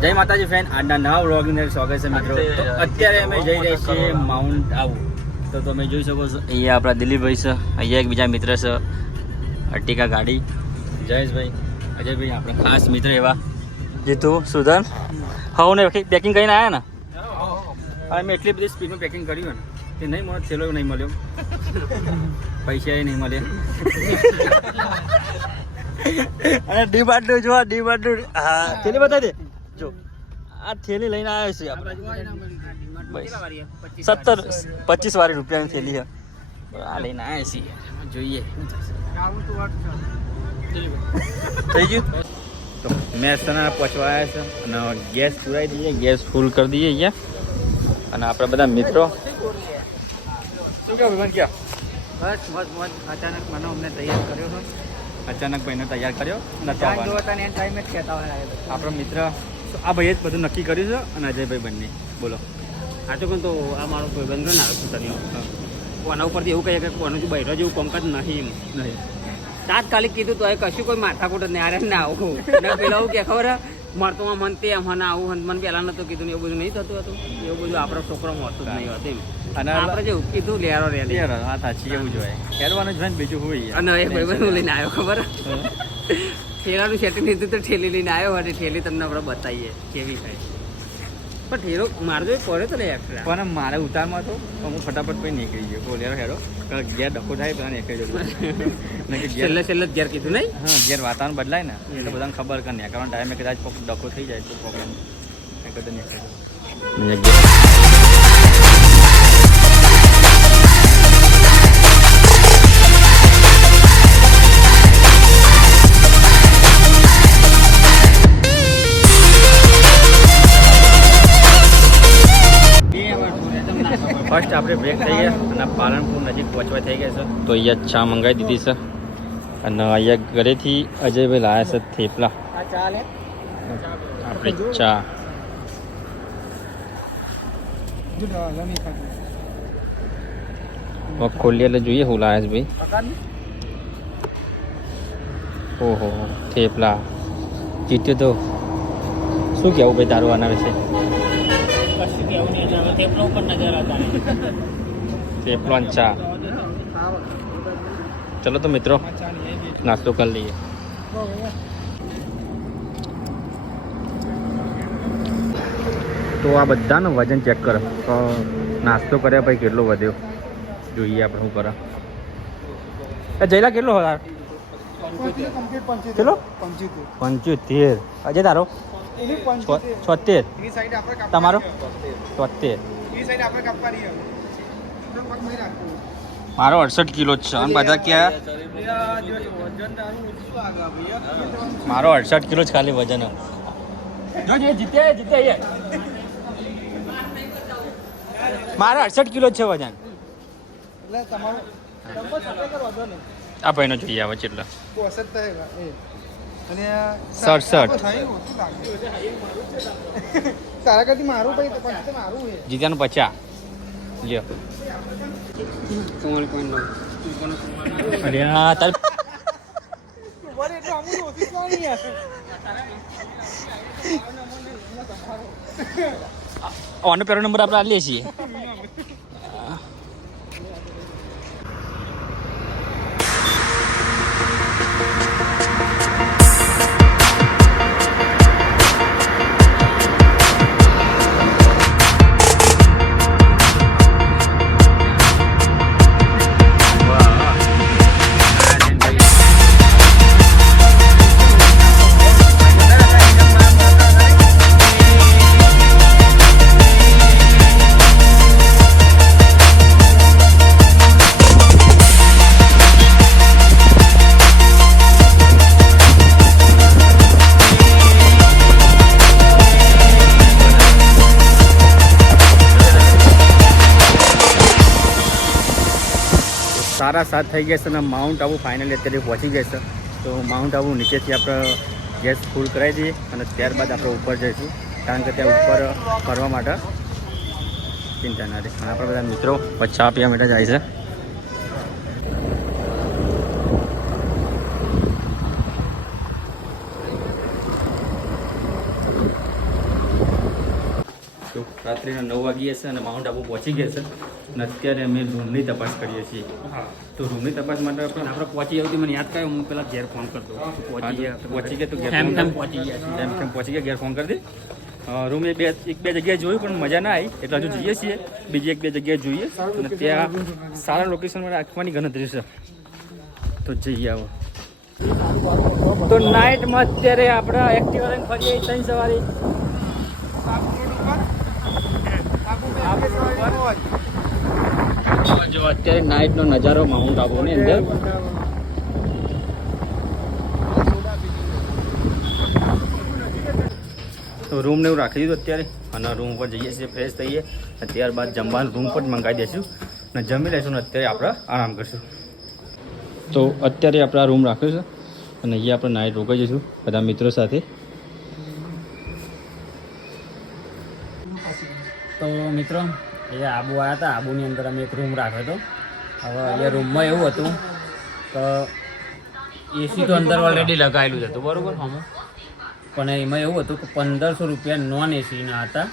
જય માતાજી ફેન, આજના નવા વ્લોગની અંદર સ્વાગત છે મિત્રો. તો અત્યારે અમે જઈ રહ્યા છીએ માઉન્ટ આબુ. તો તમે જોઈ શકો છો અહીંયા આપણા દિલીપભાઈ છે, અહીંયા એક બીજા મિત્ર છે, અર્ટિકા ગાડી, જયેશભાઈ, અજયભાઈ, આપણા ખાસ મિત્ર એવા જીતુ, સુધન. હા ને પેકિંગ કરીને આવ્યા ને? હા, મેં એટલી બધી સ્પીડમાં પેકિંગ કર્યું ને કે નહીં મળે, થેલો નહીં મળ્યો, પૈસા નહીં મળ્યા. અને ડીમાર્ટ જો ડીમાર્ટ, હા થેલી બતાવી દે. જો આ થેલી લઈને આવ્યો છે આપણે, 25 વાળી રૂપિયાની થેલી છે. આ લઈને આવ્યા છીએ, જોઈએ થઈ ગયું. તો મહેસાણા પહોંચવા આવ્યા છે અને ગેસ પુરાઈ દઈએ, ગેસ ફૂલ કરી દઈએ અહીંયા. અને આપણે બધા મિત્રો શું કેવું ભાઈ, ક્યાં બસ મોજ મોજ. અચાનક મને અમને તૈયાર કર્યો હોય, અચાનક ભાઈને તૈયાર કર્યો જોતા ને એ ટાઈમે જ કહેતા હોય. આપણો મિત્ર આ ભાઈએ જ બધું નક્કી કર્યું છે. અને અજયભાઈ બંને બોલો. આ તો પણ તો આ મારો કોઈ બંધ ના આવે તને કોના ઉપરથી એવું કહે કે કોનું જે બૈરો જેવું કોમકાજ નહીં નહીં. તાત્કાલિક કીધું તો એ કશું કોઈ માથાકૂટ જ નહીં. અરે ના આવું પેલા આવું કે ખબર મારતો મન તે મને આવું મને પહેલા નતું કીધું ને એવું બધું નહીં થતું હતું. એવું બધું આપણા છોકરામાં હોતું જ નહીં હતું એમ. અને આપણે જેવું કીધું લેરો રે હા સાચી એવું જોઈએ, હેરવાનું જ ભાઈ બીજું હોય. અને એ ભાઈ લઈને આવ્યો ખબર ઠેલાનું સેટિંગ લીધું તો ઠેલી લઈને આવ્યો અને ઠેલી તમને આપણે બતાવીએ કેવી થાય. પણ ઠેલો મારજો પડે તો લે એક્સ્ટ્રા. પણ મારે ઉતારમાં તો હું ફટાફટ પછી નીકળી ગયો. બોલેરો હેરો ઘેર ડખો થાય પેલા નીકળી જવું. છેલ્લે છેલ્લે ઘેર કીધું નહીં. હા, ઘેર વાતાવરણ બદલાય ને એટલે બધાને ખબર કે નહીં કરવાનો ટાઈમે કદાચ ડખો થઈ જાય તો પ્રોબ્લેમ નીકળી. ફર્સ્ટ આપણે બ્રેક થઈ ગયા અને પાલનપુર નજીક પહોંચવા થઈ ગયા છે. તો અહીંયા ચા મંગાવી દીધી છે અને અહીંયા ઘરેથી અજયભાઈ લાવ્યા છે થેપલા. આપણે ચા ખોલીએ એટલે જોઈએ શું લાવ્યા છે ભાઈ. ઓહો થેપલા જીત્યો તો શું કહેવું ભાઈ તારું આના વિશે? થેપલો અને ચા. ચલો તો મિત્રો નાસ્તો કરી લઈએ. તો આ બધાનું વજન ચેક કરો. તો નાસ્તો કર્યા પછી કેટલો વધ્યો જોઈએ આપણે શું કરે. જયલા કેટલો હતા? કેટલો? 75. અજય તારો 76. તમારો 73. મારો 68 કિલો જ છે. અને બધા ક્યાં? મારો 68 કિલો જ ખાલી વજન. જીતે મારો 68 કિલો જ છે વજન. આ ભાઈનો જોઈએ આવે છે એટલે 67. તારા કરતી મારું મારું જીત્યાનું 50 લ્યો. અરે હા તાર ઓનો પેલો નંબર આપણે આલીએ છીએ. સારા 7 થઈ ગયા છે અને માઉન્ટ આબુ ફાઇનલી અત્યારે પહોંચી ગયા છે. તો માઉન્ટ આબુ નીચેથી આપણે ગેસ ફૂલ કરાવી દઈએ અને ત્યારબાદ આપણે ઉપર જઈશું, કારણ કે ત્યાં ઉપર ફરવા માટે ચિંતા ના રહે. અને આપણા બધા મિત્રો ચા પીવા માટે જાય છે. તો રાત્રિના 9 વાગી છે અને માઉન્ટ આબુ પહોંચી ગયા છે અને અત્યારે અમે રૂમની તપાસ કરીએ છીએ. તો રૂમની તપાસ માટે આપણે પહોંચી જવું મને યાદ કર્યો હું પેલા ઘેર ફોન કરતો પહોંચી ગયા તો ઘેર એમ ફોન તેમ કરી- પહોંચી ગયા છીએ. એમ પહોંચી ગયા ઘેર ફોન કરી દે. રૂમ એક બે જગ્યાએ જોયું પણ મજા ના આવી એટલે હજુ જઈએ છીએ બીજી 1-2 જગ્યાએ જોઈએ અને ત્યાં સારા લોકેશન માટે રાખવાની ગણતરી છે. તો જઈએ આવો. તો નાઇટમાં અત્યારે આપણે એક્ટિવા લઈને ફરીએ ત્રણ સવારી જો અત્યારે નાઇટનો નજારો માઉન્ટ આબુની અંદર. તો રૂમને એવું રાખી દીધું અત્યારે અને રૂમ પર જઈએ છીએ ફ્રેશ થઈએ અને ત્યારબાદ જમવાનું રૂમ પર જ મંગાવી દઈશું અને જમી લઈશું ને અત્યારે આપણે આરામ કરીશું. તો અત્યારે આપણે આ રૂમ રાખ્યો છે અને અહીંયા આપણે નાઇટ રોકાઈ જઈશું બધા મિત્રો સાથે. તો મિત્રો અહીંયા આબુ આવ્યા હતા. આબુની અંદર અમે એક રૂમ રાખ્યો હતો. હવે અહીંયા રૂમમાં એવું હતું કે એસી તો અંદર ઓલરેડી લગાવેલું જ હતું બરાબર હમ પણ એમાં એવું હતું કે 1500 રૂપિયા નોન એસીના હતા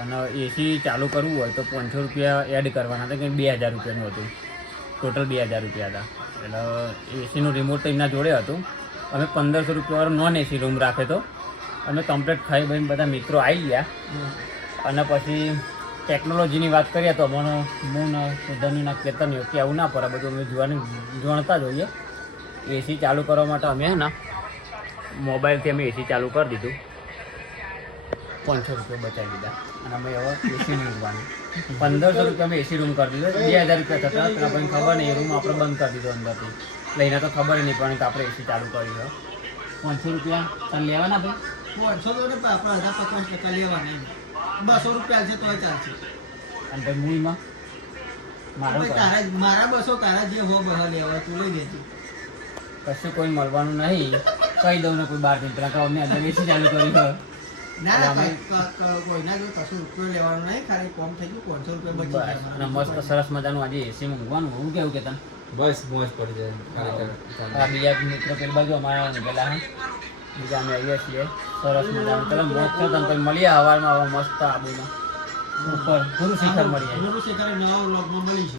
અને એસી ચાલુ કરવું હોય તો 500 રૂપિયા એડ કરવાના હતા કે 2000 રૂપિયાનું હતું. ટોટલ 2000 રૂપિયા હતા. એટલે એસીનું રિમોટ તો એમના જોડે હતું. અમે 1500 રૂપિયાવાળો નોન એસી રૂમ રાખ્યો હતો. અમે કમ્પ્લીટ ખાઈ ભાઈ બધા મિત્રો આવી ગયા અને પછી ટેકનોલોજીની વાત કરીએ તો અમને હું સુધરની કેતનીઓ કે આવું ના પડે બધું અમે જાણતા જ હોઈએ. એસી ચાલુ કરવા માટે અમે હે ને મોબાઈલથી અમે એસી ચાલુ કરી દીધું. 500 રૂપિયા બચાવી દીધા અને અમે હવે એસી નહીં રૂમવાનું 1500 રૂપિયા અમે એસી રૂમ કરી દીધો. 2000 રૂપિયા થતા પણ આપણને ખબર નહીં એ રૂમ આપણે બંધ કરી દીધો અંદરથી લઈને તો ખબર નહીં પણ કે આપણે એસી ચાલુ કરી દો. 500 રૂપિયા તાર લેવાના ભાઈ 500 તો આપણે 50% લેવાના 200 રૂપિયા છે તો ચાલશે. અને ભાઈ મૂળમાં મારું મારા 200 તારા જે હો બહાર લેવા તું લઈ લેજે. કશું કોઈ મળવાનું નહીં કહી દઉં ને કોઈ 12 મિત્ર કે અમે અંદર એસી ચાલુ કરી હોય. ના કોઈના જો 200 રૂપિયા લેવાનું નહીં ખાલી કોમ થઈ ગયું 500 રૂપિયા બચી અને મસ્ત સરસ મજાનું આજે એસી મૂકવાનું હું કેવું કે તને બસ મોજ પડી જાય. આ બીજા મિત્રો પેલી બાજુ અમારા ગયેલા હે બીજા અમે આવીએ છીએ સરસ મજાનું પેલા મોજ છે તને પછી મળીએ સવારમાં હવે મસ્ત આબુમાં ઉપર ગુરુ શિખર મળીએ જાય. નવા વ્લોગમાં મળીશું.